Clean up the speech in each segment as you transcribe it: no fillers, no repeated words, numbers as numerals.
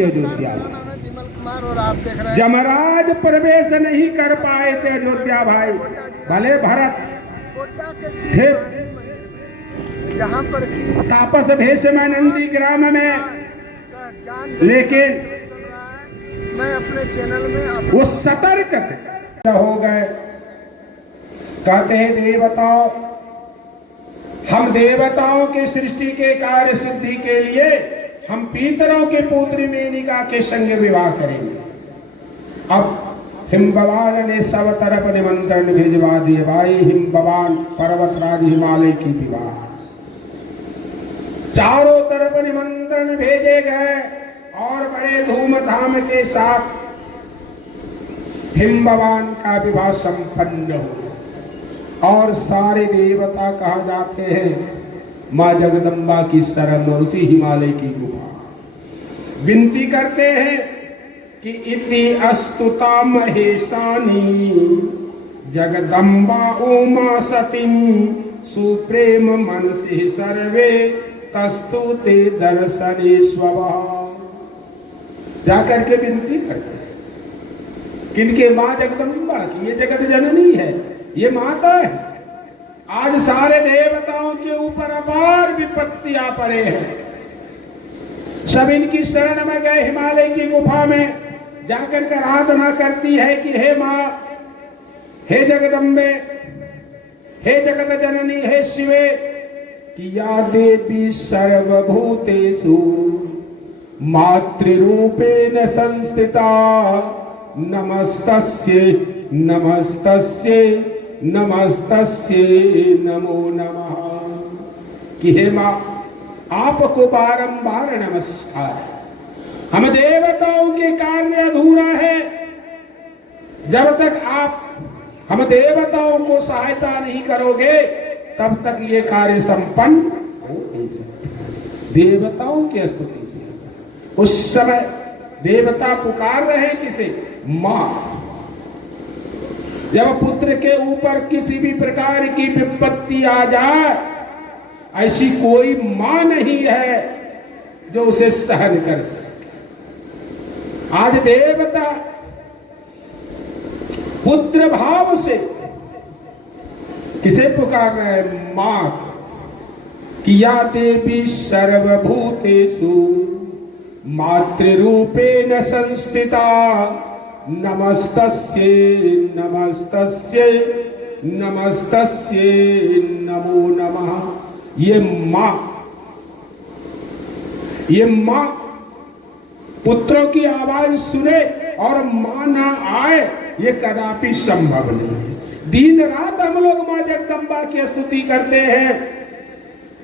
अयोध्या जमराज प्रवेश नहीं कर पाए थे अयोध्या भाई, भले भरत थे जहाँ पर तापस भेष में नंदी ग्राम में, लेकिन मैं अपने चैनल में वो सतर्क थे। हो गए, कहते हैं देवताओं, हम देवताओं के सृष्टि के कार्य सिद्धि के लिए हम पीतरों के पुत्री मेनिका के संग विवाह करेंगे। अब हिमवान ने सब तरफ निमंत्रण भेजवा दिए भाई, हिमवान पर्वतराज हिमालय की विवाह, चारों तरफ निमंत्रण भेजे गए और बड़े धूमधाम के साथ हिमवान का विवाह संपन्न हो। और सारे देवता कहा जाते हैं माँ जगदम्बा की शरण में, उसी हिमालय की गुफा, विनती करते हैं कि इति अस्तुता महेशानी जगदम्बा उमा सतीम सुप्रेम मनसि सर्वे तस्तुते दर्शने स्वभाव। जाकर के विनती करते हैं किनके? माँ जगदम्बा की। ये जगत जननी है, ये माता है। आज सारे देवताओं के ऊपर अपार विपत्ति आ पड़े हैं, सब इनकी शरण में गए। हिमालय की गुफा में जाकर कर आराधना करती है कि हे माँ, हे जगदम्बे, हे जगत जननी, हे शिवे, कि या देवी सर्वभूतेषु मातृरूपेण संस्थिता नमस्तस्यै नमस्तस्यै नमस्तस्यै नमो नमः। कि हे माँ, आपको बारंबार नमस्कार। हम देवताओं के कार्य अधूरा है जब तक आप हम देवताओं को सहायता नहीं करोगे, तब तक ये कार्य संपन्न हो नहीं सकता। देवताओं की स्तुति से उस समय देवता पुकार रहे हैं किसे? माँ। जब पुत्र के ऊपर किसी भी प्रकार की विपत्ति आ जाए, ऐसी कोई मां नहीं है जो उसे सहन कर सके। आज देवता पुत्र भाव से किसे पुकार रहे हैं? मां। कि या देवी सर्वभूतेषु मातृरूपेण संस्थिता नमस्तस्यै नमस्तस्यै नमस्तस्यै नमो नमः। ये माँ पुत्रों की आवाज सुने और माँ ना आए, ये कदापि संभव नहीं है। दिन रात हम लोग माँ जगदम्बा की स्तुति करते हैं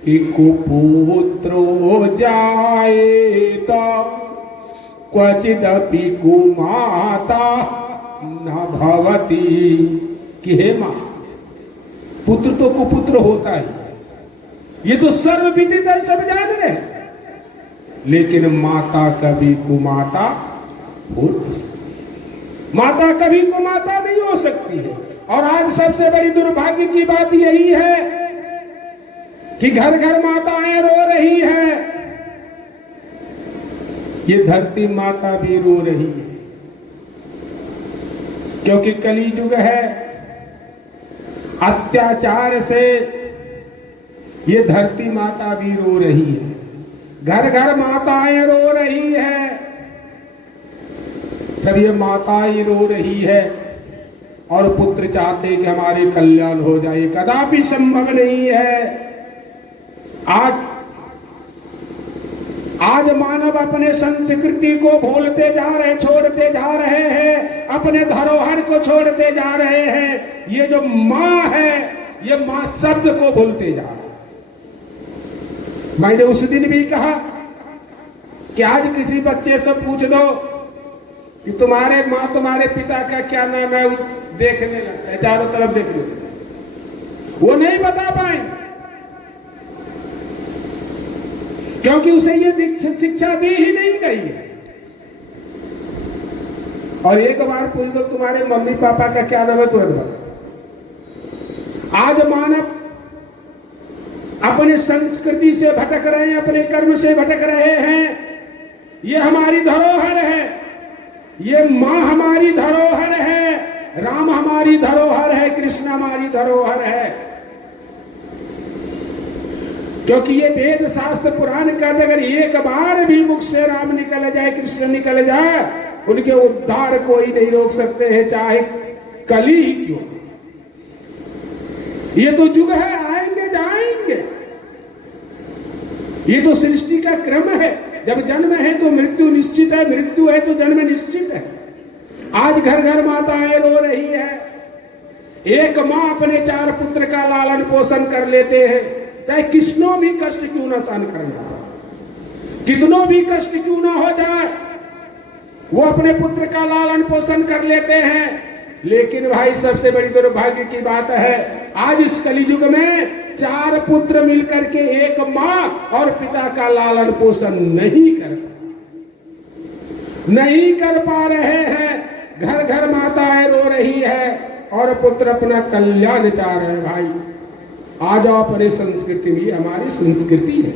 कि कुपुत्रो जायेत क्वचिदपि कुमाता न भवति। कि हे माँ, पुत्र तो कुपुत्र होता ही, ये तो सर्वविदित है, सब जान रहे हैं, लेकिन माता कभी कुमाता हो नहीं सकती। माता कभी कुमाता नहीं हो सकती है। और आज सबसे बड़ी दुर्भाग्य की बात यही है कि घर घर माताएं रो रही है। ये धरती माता भी रो रही है, क्योंकि कलियुग है। अत्याचार से ये धरती माता भी रो रही है, घर घर माताएं रो रही है, सब ये माताएं रो रही है। और पुत्र चाहते हैं कि हमारे कल्याण हो जाए, कदापि संभव नहीं है। आज मानव अपने संस्कृति को भूलते जा रहे, छोड़ते जा रहे हैं, अपने धरोहर को छोड़ते जा रहे हैं। ये जो माँ है, ये माँ शब्द को भूलते जा रहे हैं। मैंने उस दिन भी कहा कि आज किसी बच्चे से पूछ दो कि तुम्हारे माँ तुम्हारे पिता का क्या नाम है, देखने लगता है, चारों तरफ देख लो, वो नहीं बता पाएंगे, क्योंकि उसे ये शिक्षा दी ही नहीं गई है। और एक बार पूछ दो तुम्हारे मम्मी पापा का क्या नाम है, तुरंत बता। आज मानव अपने संस्कृति से भटक रहे हैं, अपने कर्म से भटक रहे हैं, ये हमारी धरोहर है, ये माँ हमारी धरोहर है, राम हमारी धरोहर है, कृष्ण हमारी धरोहर है। क्योंकि ये वेद शास्त्र पुराण कहते अगर एक बार भी मुख से राम निकल जाए, कृष्ण निकल जाए, उनके उद्धार कोई नहीं रोक सकते हैं, चाहे कली ही क्यों। ये तो युग है, आएंगे जाएंगे, ये तो सृष्टि का क्रम है। जब जन्म है तो मृत्यु निश्चित है, मृत्यु है तो जन्म निश्चित है। आज घर घर माताएं रो रही है। एक माँ अपने 4 पुत्र का लालन पोषण कर लेते हैं, चाहे कितनों भी कष्ट क्यों ना सहन करना, कितनों भी कष्ट क्यों ना हो जाए, वो अपने पुत्र का लालन पोषण कर लेते हैं। लेकिन भाई सबसे बड़ी दुर्भाग्य की बात है, आज इस कलियुग में 4 पुत्र मिलकर के एक माँ और पिता का लालन पोषण नहीं कर पा रहे हैं। घर घर माताएं रो रही है और पुत्र अपना कल्याण चाह रहे हैं। भाई आ जाओ अपनी संस्कृति में, हमारी संस्कृति है।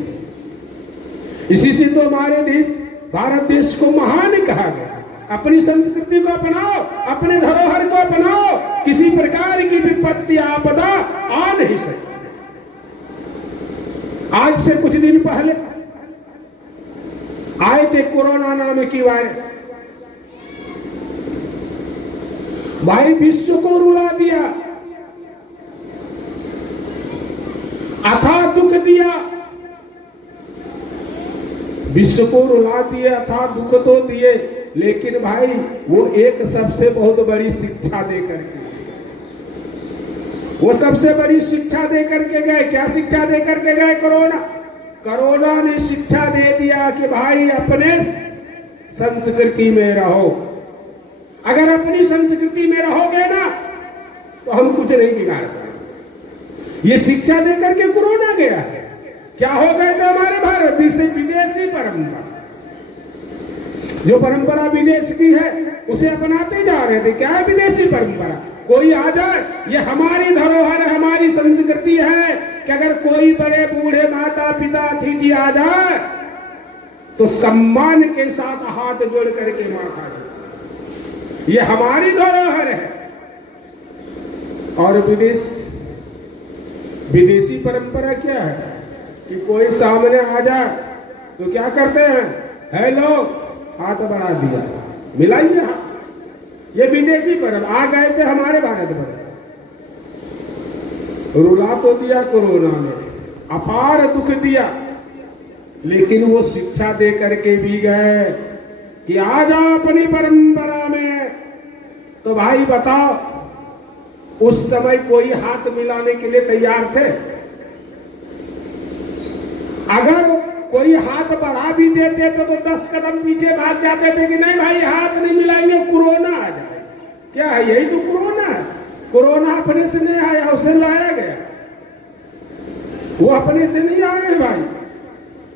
इसी से तो हमारे देश भारत देश को महान कहा गया। अपनी संस्कृति को अपनाओ, अपने धरोहर को अपनाओ, किसी प्रकार की विपत्ति आपदा आ नहीं सकती। आज से कुछ दिन पहले आए थे कोरोना नाम की वायरस, भाई विश्व को रुला दिया, अथाह दुख दिया, विश्व को रुला दिए, अथाह दुख तो दिए। लेकिन भाई वो एक सबसे बहुत बड़ी शिक्षा दे करके, वो सबसे बड़ी शिक्षा दे करके गए। क्या शिक्षा दे करके गए? कोरोना ने शिक्षा दे दिया कि भाई अपने संस्कृति में रहो। अगर अपनी संस्कृति में रहोगे ना तो हम कुछ नहीं बिगाड़ पाएंगे। ये शिक्षा दे करके कोरोना गया है। क्या हो गए थे हमारे भारत विदेशी परंपरा, जो परंपरा विदेश की है उसे अपनाते जा रहे थे। क्या है विदेशी परंपरा? कोई आ जाए, ये हमारी धरोहर है, हमारी संस्कृति है कि अगर कोई बड़े बूढ़े माता पिता अतिथि आ जाए तो सम्मान के साथ हाथ जोड़ करके माथा जोड़, ये हमारी धरोहर है। और विदेशी परंपरा क्या है कि कोई सामने आ जाए तो क्या करते हैं? हेलो, हाथ बढ़ा दिया, मिलाइए हाथ। ये विदेशी परंपरा। आ गए थे हमारे भारत में, रुला तो दिया कोरोना ने, अपार दुख दिया, लेकिन वो शिक्षा दे करके भी गए कि आ जाओ अपनी परंपरा में। तो भाई बताओ, उस समय कोई हाथ मिलाने के लिए तैयार थे? अगर कोई हाथ बढ़ा भी देते तो 10 कदम पीछे भाग जाते थे कि नहीं भाई हाथ नहीं मिलाएंगे, कोरोना आ जाए। क्या है? यही तो कोरोना है। कोरोना अपने से नहीं आया, उसे लाया गया, वो अपने से नहीं आए हैं। भाई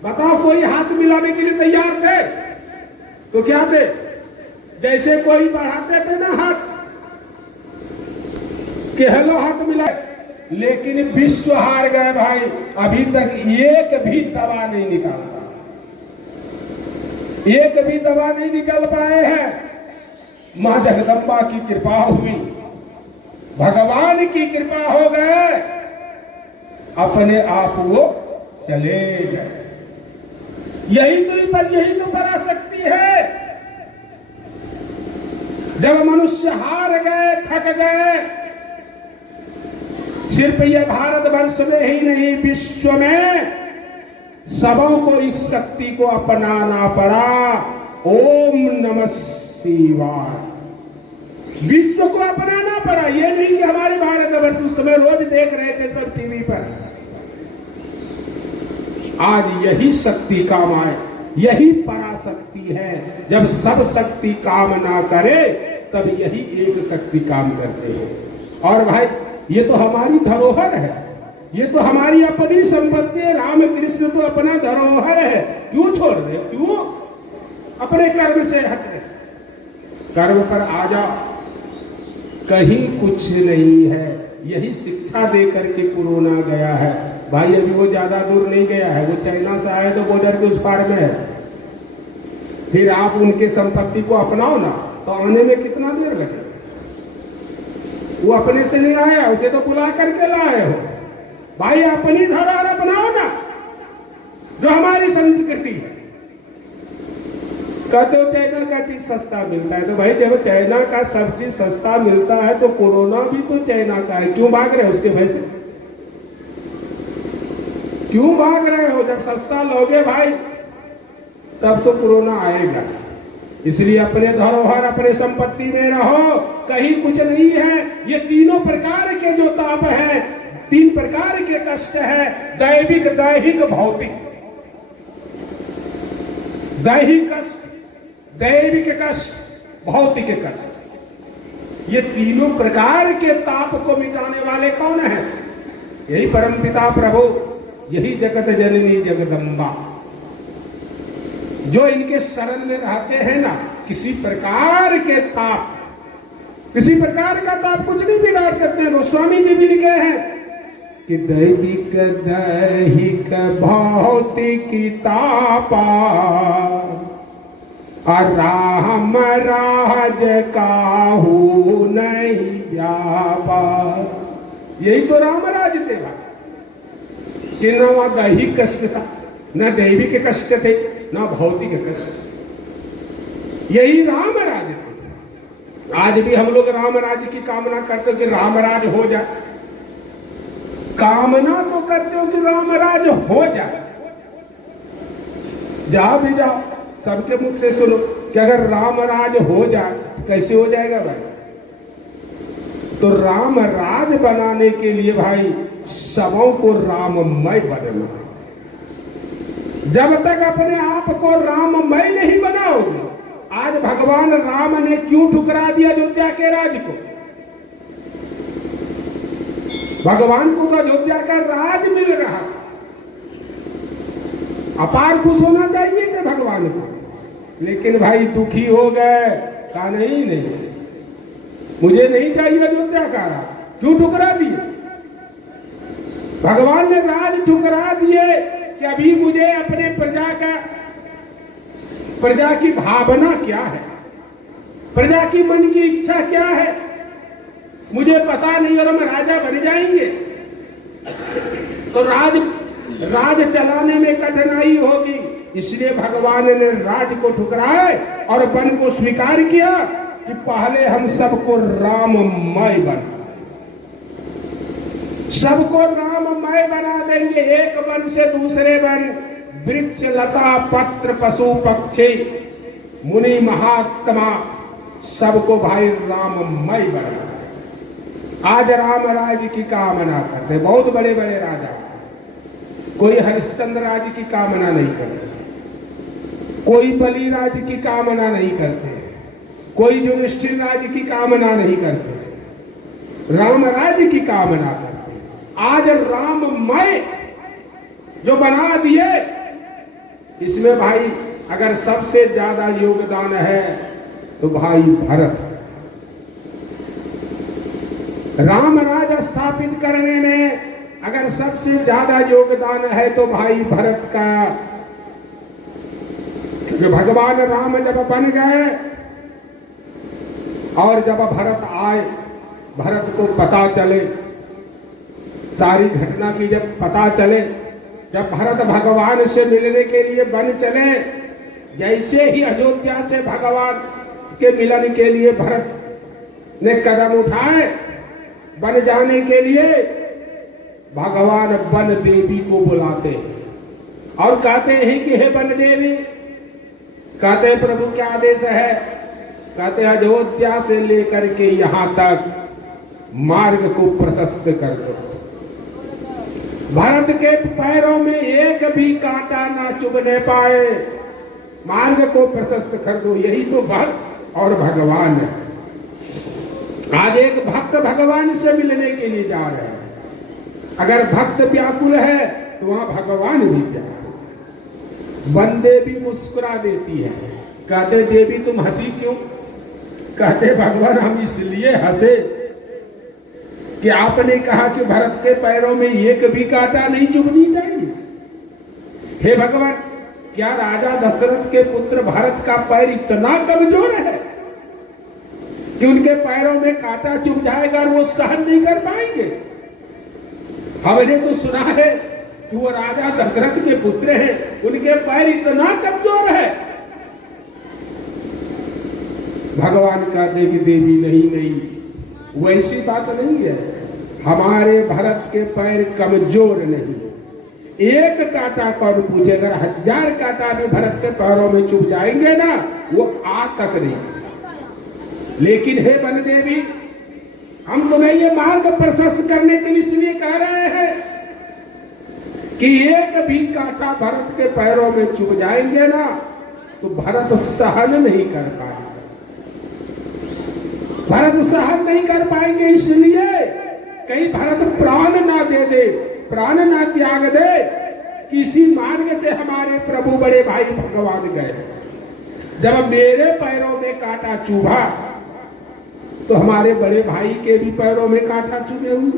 बताओ, कोई हाथ मिलाने के लिए तैयार थे तो क्या थे? जैसे कोई बढ़ाते थे ना हाथ कि हेलो हाथ मिलाए, लेकिन विश्व हार गए भाई। अभी तक एक भी दवा नहीं निकालता, एक भी दवा नहीं निकल पाए हैं। मां जगदम्बा की कृपा हुई, भगवान की कृपा हो गए, अपने आप वो चले गए। यही तो पराशक्ति है। जब मनुष्य हार गए, थक गए, सिर्फ ये भारतवर्ष में ही नहीं विश्व में सबों को इस शक्ति को अपनाना पड़ा। ओम नमः शिवाय, विश्व को अपनाना पड़ा। ये नहीं कि हमारे भारतवर्ष उस समय रोज देख रहे थे सब टीवी पर। आज यही शक्ति काम आए, यही पराशक्ति है। जब सब शक्ति काम ना करे तब यही एक शक्ति काम करते हैं। और भाई ये तो हमारी धरोहर है, ये तो हमारी अपनी संपत्ति है। राम कृष्ण तो अपना धरोहर है, क्यों छोड़ रहे? क्यों अपने कर्म से हट रहे? कर्म पर आ जाओ, कहीं कुछ नहीं है। यही शिक्षा दे करके कोरोना गया है। भाई अभी वो ज्यादा दूर नहीं गया है, वो चाइना से आए तो बॉर्डर के उस पार में है। फिर आप उनके संपत्ति को अपनाओ ना, तो आने में कितना देर लगे। वो अपने से नहीं आया, उसे तो बुला करके लाए हो। भाई अपनी धरोहर अपनाओ ना, जो हमारी संस्कृति है। कहते हो चाइना का चीज सस्ता मिलता है, तो भाई जब चाइना का सब चीज सस्ता मिलता है तो कोरोना भी तो चाइना का है, क्यों भाग रहे हो उसके भय से? क्यों भाग रहे हो? जब सस्ता लोगे भाई तब तो कोरोना आएगा। इसलिए अपने धरोहर अपने संपत्ति में रहो, कहीं कुछ नहीं है। ये तीनों प्रकार के जो ताप है, 3 प्रकार के कष्ट है, दैविक, दैहिक, भौतिक। दैहिक कष्ट, दैविक कष्ट, भौतिक कष्ट, ये तीनों प्रकार के ताप को मिटाने वाले कौन है? यही परमपिता प्रभु, यही जगत जननी जगदम्बा। जो इनके शरण में रहते हैं ना, किसी प्रकार के ताप, किसी प्रकार का ताप कुछ नहीं बिगाड़ सकते। गोस्वामी जी भी लिखे हैं कि दैविक, दैहिक, भौतिक तापा राम राज काहू नहीं व्यापा। यही तो राम राज थे भाई, कि न वहां दैहिक कष्ट था, न दैविक कष्ट थे, न भौतिक कष्ट। यही राम राज थे। आज भी हम लोग राम राज की कामना करते हो कि राम राज हो जाए। कामना तो करते हो कि राम राज हो जाए। जहां भी जाओ सबके मुख से सुनो कि अगर राम राज हो जाए तो कैसे हो जाएगा भाई? तो राम राज बनाने के लिए भाई सबों को राममय बनना। जब तक अपने आप को राममय नहीं बनाओगे, आज भगवान राम ने क्यों ठुकरा दिया अयोध्या के राज को? भगवान को तो अयोध्या का राज मिल रहा, अपार खुश होना चाहिए कि भगवान को, लेकिन भाई दुखी हो गए। कहा नहीं, मुझे नहीं चाहिए अयोध्या का राज। क्यों ठुकरा दिए? भगवान ने राज ठुकरा दिए कि अभी मुझे अपने प्रजा की भावना क्या है, प्रजा की मन की इच्छा क्या है, मुझे पता नहीं। और हम राजा बन जाएंगे तो राज चलाने में कठिनाई होगी। इसलिए भगवान ने राज को ठुकराए और वन को स्वीकार किया कि पहले हम सबको राममय बना, सबको राममय बना देंगे। एक वन से दूसरे वन, वृक्ष, लता, पत्र, पशु, पक्षी, मुनि, महात्मा, सबको भाई राममय बना। आज राम राज्य की कामना करते बहुत बड़े बड़े राजा। कोई हरिश्चंद्र राज्य की कामना नहीं करते, कोई बलि राज्य की कामना नहीं करते, कोई युधिष्ठिर राज्य की कामना नहीं करते, राम राज्य की कामना करते। आज राममय जो बना दिए, इसमें भाई अगर सबसे ज्यादा योगदान है तो भाई भरत। राम राज स्थापित करने में अगर सबसे ज्यादा योगदान है तो भाई भरत का। क्योंकि भगवान राम जब बन गए और जब भरत आए, भरत को पता चले, सारी घटना की जब पता चले, जब भरत भगवान से मिलने के लिए बन चले, जैसे ही अयोध्या से भगवान के मिलन के लिए भरत ने कदम उठाए बन जाने के लिए, भगवान वन देवी को बुलाते और कहते हैं कि हे वन देवी, कहते हैं प्रभु क्या आदेश है? कहते हैं अयोध्या से लेकर के यहां तक मार्ग को प्रशस्त कर दो, भरत के पैरों में एक भी कांटा ना चुभने पाए, मार्ग को प्रशस्त कर दो। यही तो भक्त और भगवान है। आज एक भक्त भगवान से मिलने के लिए जा रहे हैं। अगर भक्त व्याकुल है तो वहां भगवान भी व्याकुल। वन देवी मुस्कुरा देती है, कहते देवी तुम हंसी क्यों? कहते भगवान हम इसलिए हंसे कि आपने कहा कि भरत के पैरों में एक भी कांटा नहीं चुभनी चाहिए। हे भगवान, क्या राजा दशरथ के पुत्र भरत का पैर इतना कमजोर है कि उनके पैरों में कांटा चुभ जाएगा और वो सहन नहीं कर पाएंगे? हमने तो सुना है कि वो राजा दशरथ के पुत्र हैं, उनके पैर इतना कमजोर है। भगवान कहते कि देवी नहीं, वैसी बात नहीं है। हमारे भरत के पैर कमजोर नहीं, एक कांटा कौन पूछे, अगर 1000 कांटा भी भरत के पैरों में चुभ जाएंगे ना, वो आ तक नहीं। लेकिन हे वन देवी, हम तुम्हें ये मार्ग प्रशस्त करने के लिए इसलिए कह रहे हैं कि एक भी कांटा भरत के पैरों में चुभ जाएंगे ना, तो भरत सहन नहीं कर पाएंगे। भरत सहन नहीं कर पाएंगे, इसलिए कहीं भरत प्राण ना दे दे, प्राण ना त्याग दे। किसी मार्ग से हमारे प्रभु बड़े भाई भगवान गए। जब मेरे पैरों में कांटा चुभा तो हमारे बड़े भाई के भी पैरों में कांटा चुभे हुए,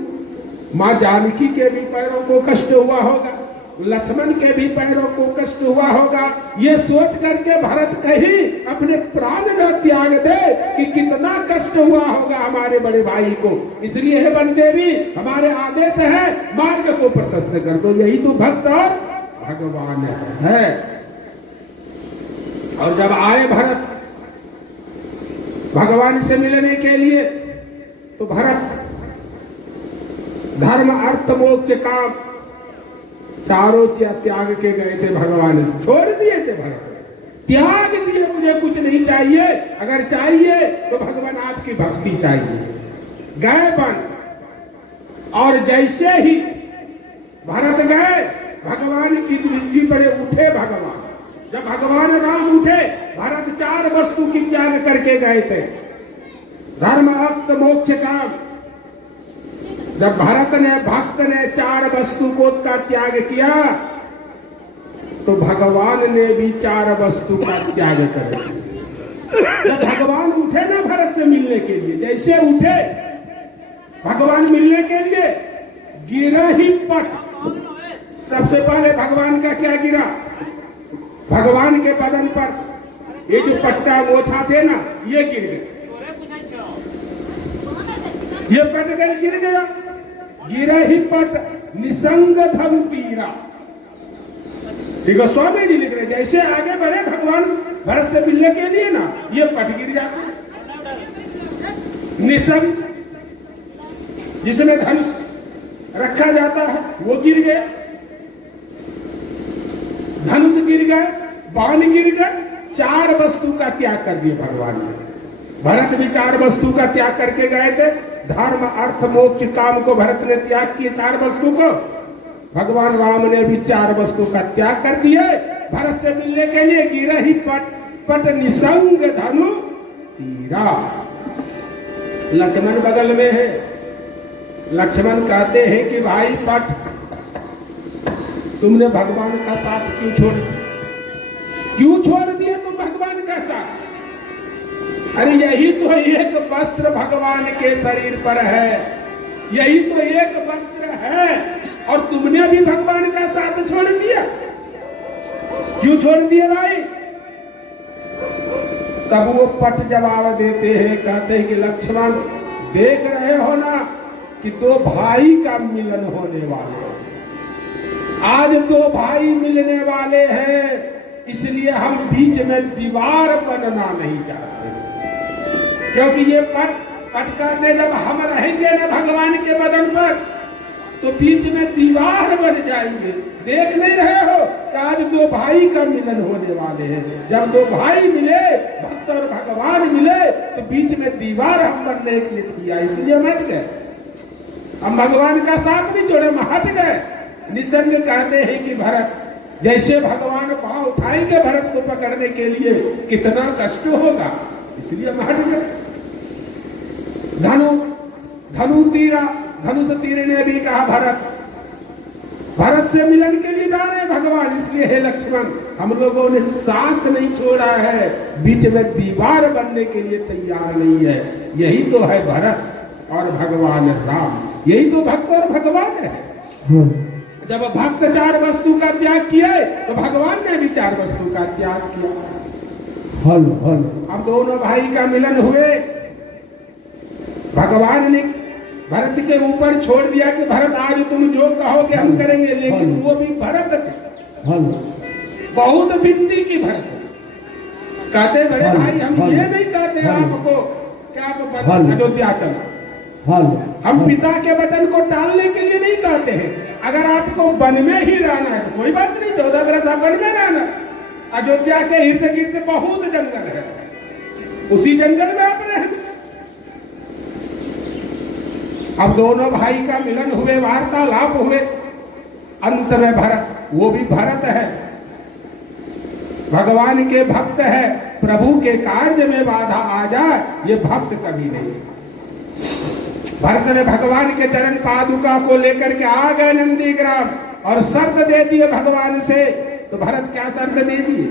मां जानकी के भी पैरों को कष्ट हुआ होगा, लक्ष्मण के भी पैरों को कष्ट हुआ होगा। ये सोच करके भरत कहीं अपने प्राण न त्याग दे कि कितना कष्ट हुआ होगा हमारे बड़े भाई को। इसलिए हे वन देवी, हमारे आदेश है मार्ग को प्रशस्त कर दो। यही तो भक्त और भगवान है। और जब आए भरत भगवान से मिलने के लिए, तो भरत धर्म अर्थ मोक्ष काम चारों त्याग के गए थे। भगवान से छोड़ दिए थे, भरत त्याग दिए, मुझे कुछ नहीं चाहिए, अगर चाहिए तो भगवान आपकी भक्ति चाहिए। गए वन, और जैसे ही भरत गए, भगवान की दृष्टि पर उठे भगवान। जब भगवान राम उठे, भरत 4 वस्तु की त्याग करके गए थे, धर्म अर्थ मोक्ष काम। जब भरत ने भक्त ने 4 वस्तु को का त्याग किया, तो भगवान ने भी 4 वस्तु का त्याग कर दिया। जब भगवान उठे ना भरत से मिलने के लिए, जैसे उठे भगवान मिलने के लिए, गिरा ही पट। सबसे पहले भगवान का क्या गिरा? भगवान के बदन पर ये जो पट्टा मोछा थे ना, ये गिर गए, ये पट कर गिर गया। गिरा ही पट निसंग धम तीरा। गोस्वामी जी लिख रहे, जैसे आगे बढ़े भगवान भरत से मिलने के लिए ना, ये पट गिर जाता। निसंग, जिसमें धनुष रखा जाता है, वो गिर गया। धनुष गिर गए, बाण गिर गए। 4 वस्तु का त्याग कर दिए भगवान ने। भरत भी 4 वस्तु का त्याग करके गए थे। धर्म अर्थ मोक्ष काम को भरत ने त्याग किए, 4 वस्तु को। भगवान राम ने भी 4 वस्तु का त्याग कर दिए भरत से मिलने के लिए। गिरा ही पट निसंग धनु तीरा। लक्ष्मण बगल में है। लक्ष्मण कहते हैं कि भाई पट, तुमने भगवान का साथ क्यों छोड़ दिए तुम भगवान का साथ? अरे यही तो एक वस्त्र भगवान के शरीर पर है, यही तो एक वस्त्र है, और तुमने भी भगवान का साथ छोड़ दिया। क्यों छोड़ दिए भाई? तब वो पट जवाब देते हैं, कहते हैं कि लक्ष्मण, देख रहे हो ना कि 2 भाई का मिलन होने वाले है। आज 2 भाई मिलने वाले हैं, इसलिए हम बीच में दीवार बनना नहीं चाहते। क्योंकि ये पट करने जब हम रहेंगे ना भगवान के बदन पर, तो बीच में दीवार बन जाएंगे। देख नहीं रहे हो कि आज 2 भाई का मिलन होने वाले हैं। जब 2 भाई मिले, भक्त और भगवान मिले, तो बीच में दीवार हम बनने के लिए किया, इसलिए हम हट गए। हम भगवान का साथ नहीं छोड़े, हम हट गए। निसंग कहते हैं कि भरत, जैसे भगवान पांव उठाएंगे भरत को पकड़ने के लिए, कितना कष्ट होगा, इसलिए हम हट गए। धनु तीरा, धनुष तीर ने भी कहा भरत से मिलन के लिए जा रहे भगवान, इसलिए हे लक्ष्मण, हम लोगों ने साथ नहीं छोड़ा है, बीच में दीवार बनने के लिए तैयार नहीं है। यही तो है भरत और भगवान राम, यही तो भक्त और भगवान है। जब भक्त 4 वस्तु का त्याग किए तो भगवान ने भी 4 वस्तु का त्याग किया। हल हल अब दोनों भाई का मिलन हुए, भगवान ने भरत के ऊपर छोड़ दिया कि भरत आज तुम जो कहोगे हम करेंगे, लेकिन वो भी भरत थे। हल बहुत विनती की भरत, कहते बड़े भाई हम ये नहीं कहते आपको क्या आप अयोध्या चलो, हम पिता के वचन को टालने के लिए नहीं कहते हैं। अगर आपको वन में ही रहना है तो कोई बात नहीं, 14 वर्ष आप वन में रहना। अयोध्या के इर्द गिर्द बहुत जंगल है, उसी जंगल में आप रहेंगे। अब दोनों भाई का मिलन हुए, वार्तालाप हुए, अंत में भरत, वो भी भरत है, भगवान के भक्त है, प्रभु के कार्य में बाधा आ जाए ये भक्त कभी नहीं। भरत ने भगवान के चरण पादुका को लेकर के आ गए नंदीग्राम और शर्त दे दिए भगवान से। तो भरत क्या शर्त दे दिए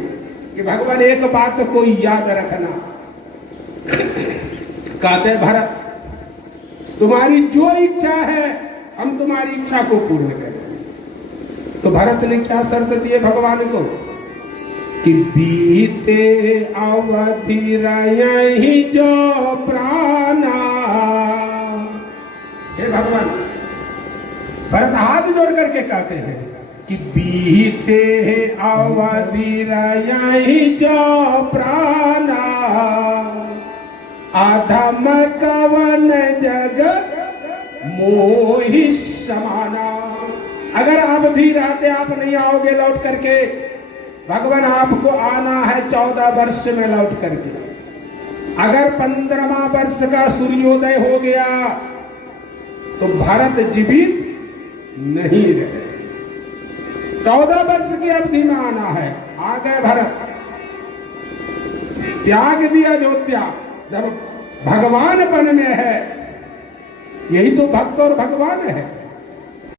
कि भगवान एक बात को याद रखना, कहते भरत तुम्हारी जो इच्छा है हम तुम्हारी इच्छा को पूर्ण करें। तो भरत ने क्या शर्त दिए भगवान को कि बीते अवधि रही जो प्राणा। हे भगवान, भरत हाथ जोड़ करके कहते हैं कि बीते अवधि रही जो प्राणा, अधम कवन जग मोहि समाना। अगर आप भी रहते, आप नहीं आओगे लौट करके, भगवान आपको आना है 14 वर्ष में लौट करके। अगर 15वां वर्ष का सूर्योदय हो गया तो भरत जीवित नहीं रहे। 14 वर्ष की अवधि में आना है, आ गए भरत, त्याग दिया अयोध्या। जब भगवान वन में है, यही तो भक्त और भगवान है।